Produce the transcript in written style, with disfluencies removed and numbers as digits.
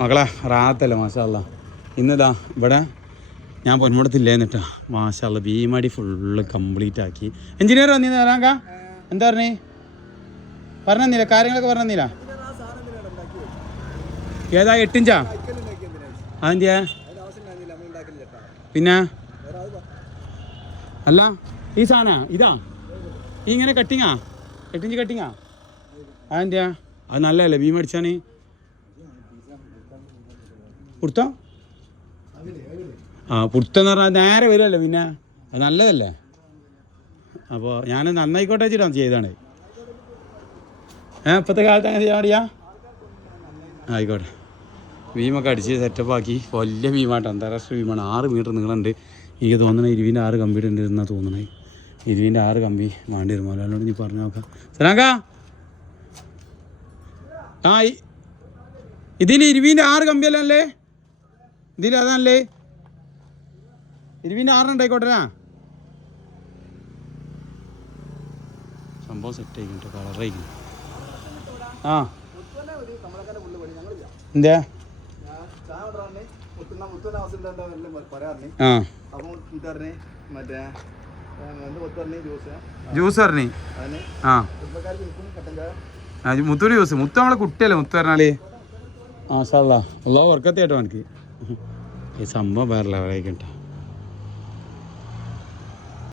മക്കളെ റാത്തല്ലേ മാഷാല്ല. ഇന്നിതാ ഇവിടെ ഞാൻ പൊന്മുടത്തില്ലേന്നിട്ടാ മാഷാല്ല ഭീമാടി ഫുള്ള് കംപ്ലീറ്റ് ആക്കി. എഞ്ചിനീയർ വന്നിരുന്നു വരാങ്ക എന്താ പറഞ്ഞില്ല കാര്യങ്ങളൊക്കെ പറഞ്ഞില്ല. ഏതാ 8 ഇഞ്ചാ അതെന്തിയാ? പിന്നെ അല്ല ഈ സാധന ഇതാ ഈ ഇങ്ങനെ കട്ടിങ്ങാ 8 ഇഞ്ച് കട്ടിങ്ങാ അതെന്തിയാ? അത് നല്ലതല്ലേ ഭീം അടിച്ചാന് പുടുത്തം? ആ പുടുത്തെന്ന് പറഞ്ഞാൽ നേരെ വരുമല്ലോ പിന്നെ അത് നല്ലതല്ലേ. അപ്പോൾ ഞാൻ നന്നായിക്കോട്ടെ വെച്ചിട്ടാണ് ചെയ്താണ്. ഇപ്പോഴത്തെ കാലത്ത് അങ്ങനെ ചെയ്യാൻ മതിയാ? ആയിക്കോട്ടെ. ഭീമൊക്കെ അടിച്ച് സെറ്റപ്പാക്കി വലിയ ഭീമായിട്ട് അന്താരാഷ്ട്ര ഭീമാണ്. 6 മീറ്റർ നീളമുണ്ട്. എനിക്ക് തോന്നണേ 26 കമ്പിയുടെ ഉണ്ട് എന്നാണ് തോന്നണേ. 26 കമ്പി വേണ്ടി വരും. മോലാലോട് നീ പറഞ്ഞു നോക്കാം. സലാങ്ക ആ ഇതിൽ 26 കമ്പിയല്ലേ? ഇതിൽ അതാണല്ലേ 26 ഉണ്ടായിക്കോട്ടെ. സംഭവം സെറ്റ് ആയിക്കോട്ടെ കളറായിരിക്കും. ആ എന്താ ജ്യൂസ് പറഞ്ഞേ? ആ മുത്തൂര് ജ്യൂസ്. മുത്ത് നമ്മളെ കുട്ടിയല്ലേ മുത്ത് പറഞ്ഞാല്. മാഷാ അല്ലാഹ് വർക്കത്ത് കേട്ടോ എനിക്ക്. ഈ സംഭവം വേറെ ലെവലായിക്കട്ടെ.